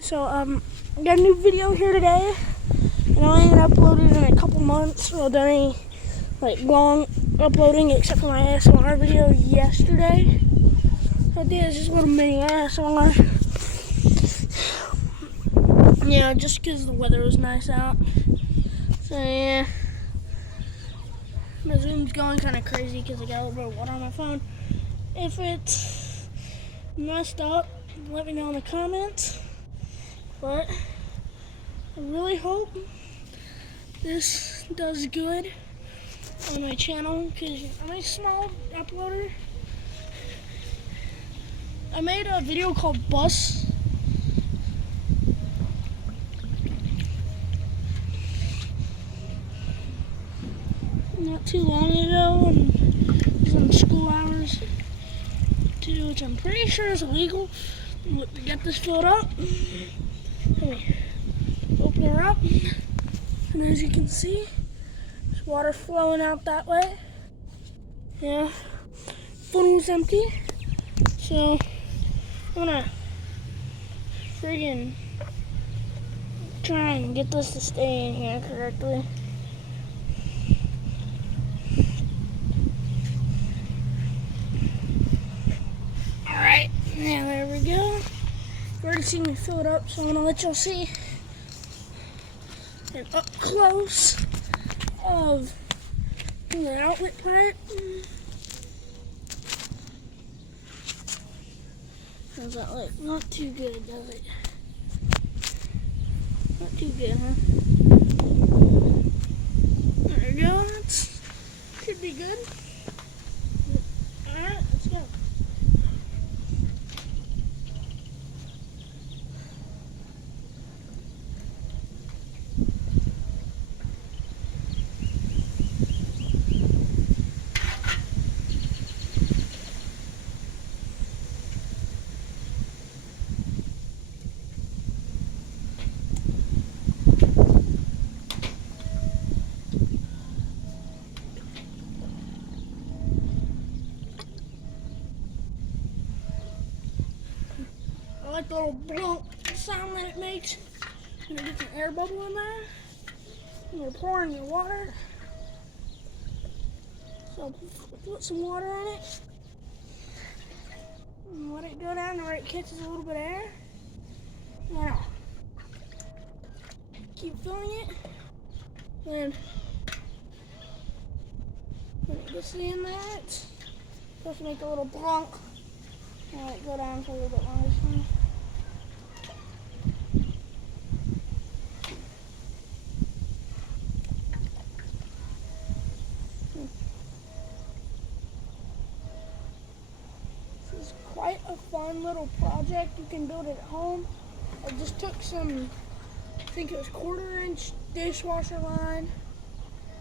So I got a new video here today, and I ain't uploaded in a couple months. Well, done any long uploading except for my ASMR video yesterday. I did just a little mini ASMR. Yeah, just because the weather was nice out. So yeah, my zoom's going kind of crazy because I got a little bit of water on my phone. If it's messed up, let me know in the comments. But I really hope this does good on my channel because I'm a small uploader. I made a video called Bus. Not too long ago, and it was in school hours too, which I'm pretty sure is illegal. To get this filled up, let me open her up, and as you can see, there's water flowing out that way. Yeah, funnel's empty, so I'm gonna friggin' try and get this to stay in here correctly. Alright, now there we go. You've already seen me fill it up, so I'm gonna let y'all see an up close of the outlet pipe. How's that look? Not too good, does it? Not too good, huh? There we go. That should be good. Alright, let's go. I like the little blunk sound that it makes. You're gonna get some air bubble in there. You're pouring your water. So put some water in it. And let it go down to where it catches a little bit of air. Now, keep filling it. Then when it gets in there, it's supposed to make a little blunk. And let it go down for a little bit longer. Quite a fun little project. You can build it at home. I just took some, I think it was 1/4-inch dishwasher line,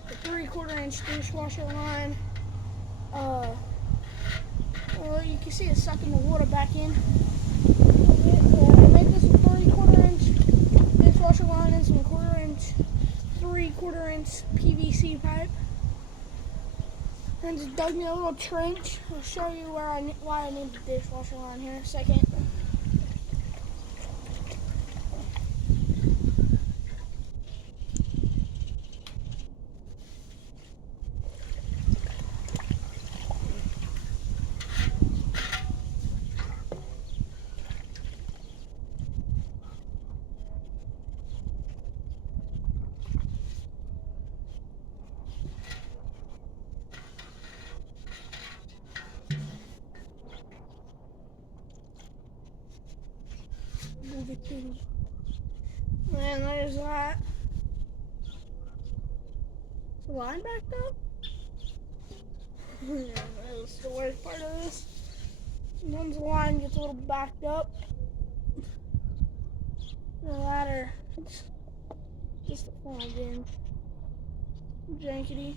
a 3/4-inch dishwasher line. Well, you can see it sucking the water back in. I made this a 3/4-inch dishwasher line and some 3/4-inch PVC pipe. And just dug me a little trench. I'll show you why I need the dishwasher line here in a second. And there's that. Is the line backed up? Yeah, that was the worst part of this. Sometimes the line gets a little backed up. The ladder, it's just a funnel again. Jankety.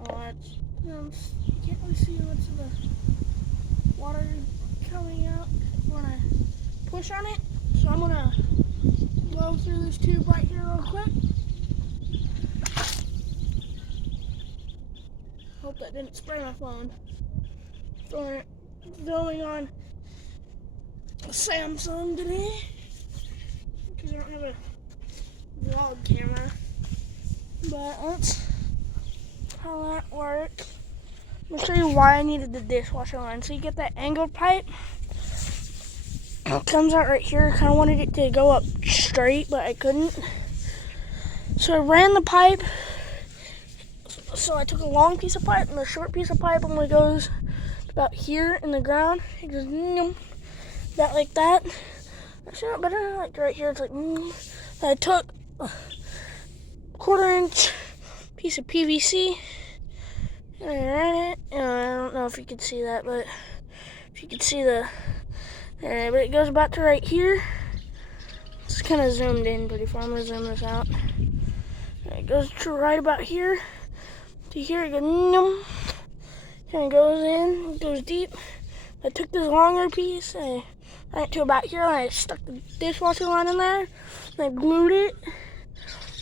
Oh, that's, you can't really see much of the water coming out when I push on it. So I'm gonna blow through this tube right here real quick. Hope that didn't spray my phone. Filming on Samsung today. because I don't have a vlog camera. But that's how that works. I'm gonna show you why I needed the dishwasher line. So you get that angled pipe. It comes out right here. I kind of wanted it to go up straight, but I couldn't. So I ran the pipe. So I took a long piece of pipe and a short piece of pipe only goes about here in the ground. It goes about like that. Actually, not better. Like right here, it's like. I took a 1/4 inch piece of PVC and I ran it. I don't know if you can see that, but if you can see the. But it goes about to right here. It's kind of zoomed in pretty far. I'm gonna zoom this out. It goes to right about here. To here, it goes, and it goes in, it goes deep. I took this longer piece, and I ran it to about here, and I stuck the dishwasher line in there, and I glued it.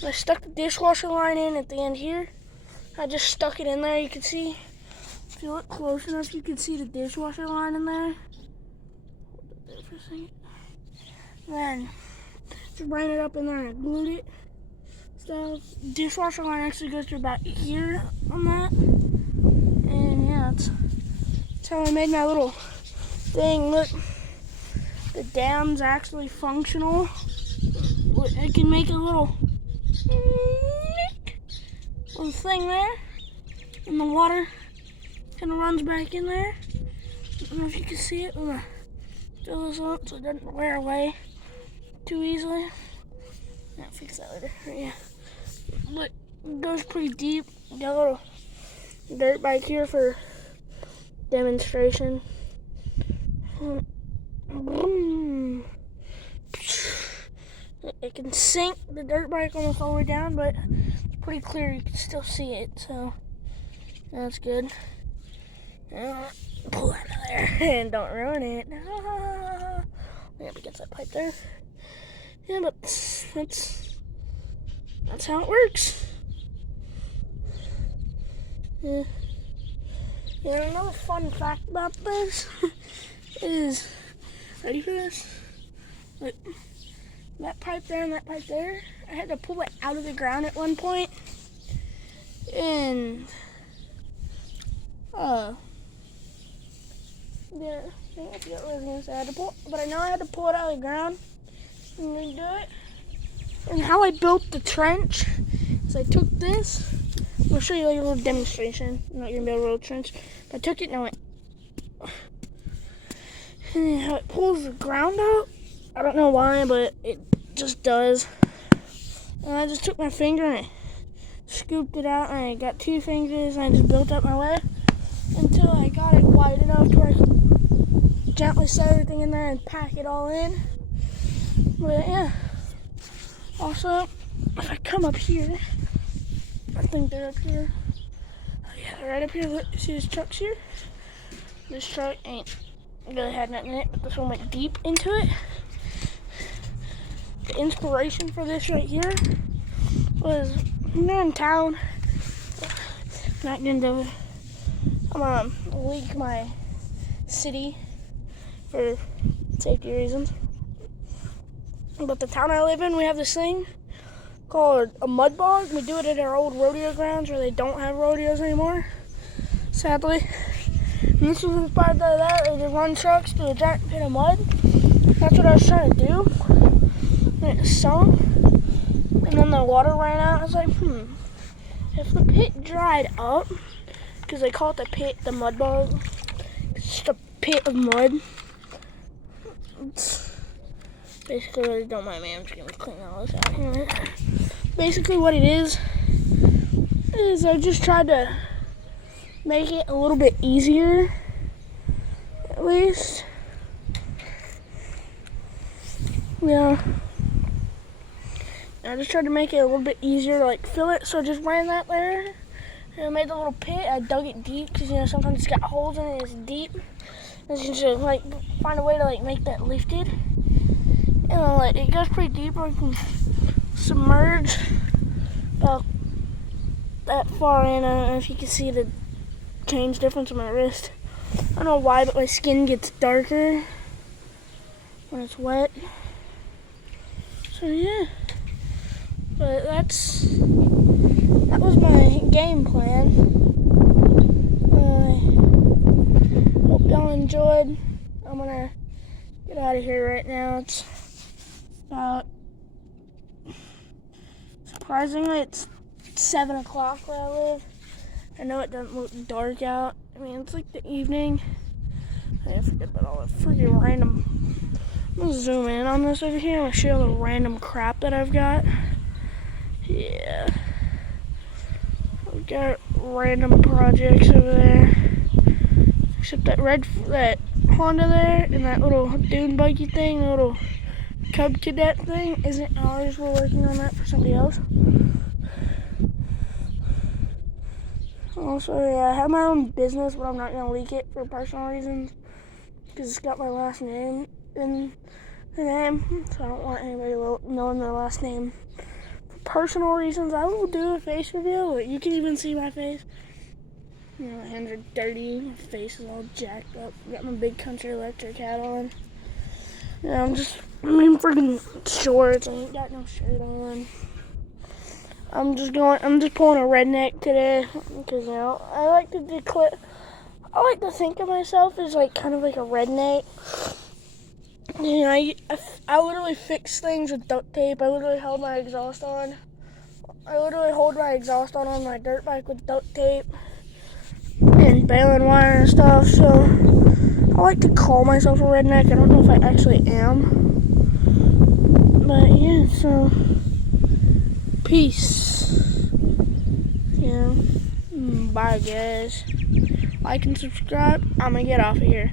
And I stuck the dishwasher line in at the end here. I just stuck it in there, you can see. If you look close enough, you can see the dishwasher line in there. Hold it there for a second. And then, just ran it up in there and glued it. So dishwasher line actually goes to about here on that, and yeah, that's how I made my little thing. Look, the dam's actually functional. I can make a little thing there, and the water kind of runs back in there. I don't know if you can see it. I'm gonna fill this up so it doesn't wear away too easily. I'll fix that later. Yeah. Look, it goes pretty deep. Got a little dirt bike here for demonstration. It can sink the dirt bike almost all the way down, but it's pretty clear. You can still see it, so that's good. Pull that out of there and don't ruin it. Up against that pipe there. Yeah, but that's how it works. Yeah. Another fun fact about this is, ready for this? Like, that pipe there and that pipe there, I had to pull it out of the ground at one point. And, yeah, I forget what I was going to say. But I know I had to pull it out of the ground and redo it. And how I built the trench is I took this. I'll show you like a little demonstration. I'm not going to be able to roll a trench. But I took it and I went. And how it pulls the ground out. I don't know why, but it just does. And I just took my finger and I scooped it out. And I got 2 fingers and I just built up my way until I got it wide enough to where I could gently set everything in there and pack it all in. But yeah. Also, if I come up here, I think they're up here. Oh yeah, they're right up here. Look, see these trucks here? This truck ain't really had nothing in it, but this one went deep into it. The inspiration for this right here was when they're in town. Not gonna leak my city for safety reasons. But the town I live in, we have this thing called a mud bog. We do it at our old rodeo grounds where they don't have rodeos anymore, sadly. And this was inspired by that. They just run trucks through a giant pit of mud. That's what I was trying to do. And it sunk. And then the water ran out. I was like, if the pit dried up, because they call it the pit, the mud bog. It's just a pit of mud. It's basically, don't mind me, I'm just going to clean all this out here. Basically what it is I just tried to make it a little bit easier, at least. Yeah. I just tried to make it a little bit easier to like fill it, so I just ran that there. And I made the little pit. I dug it deep because, you know, sometimes it's got holes in it, it's deep. And you just like find a way to like make that lifted. And like it goes pretty deep, or you can submerge about that far in. I don't know if you can see the change difference in my wrist. I don't know why, but my skin gets darker when it's wet. So So yeah, but that was my game plan. Hope y'all enjoyed. I'm gonna get out of here right now. It's about, surprisingly, it's 7 o'clock where I live. I know it doesn't look dark out. I mean, it's like the evening. I forget about all the freaking random. I'm gonna zoom in on this over here. I'm gonna show you all the random crap that I've got. Yeah. I've got random projects over there. Except that that Honda there and that little dune buggy thing, the little Cub Cadet thing isn't ours. We're working on that for somebody else. Also, yeah, I have my own business, but I'm not gonna leak it for personal reasons because it's got my last name in the name, so I don't want anybody knowing my last name. For personal reasons, I will do a face reveal. You can even see my face. You know, my hands are dirty, my face is all jacked up. Got my big country electric hat on. Yeah, I'm in freaking shorts. I ain't got no shirt on. I'm just pulling a redneck today because, you know, I like to think of myself as like kind of like a redneck. You know, I literally fix things with duct tape. I literally hold my exhaust on. I literally hold my exhaust on my dirt bike with duct tape and baling wire and stuff. So I like to call myself a redneck. I don't know if I actually am, but yeah. So peace. Yeah. Bye, guys. Like and subscribe. I'm gonna get off of here.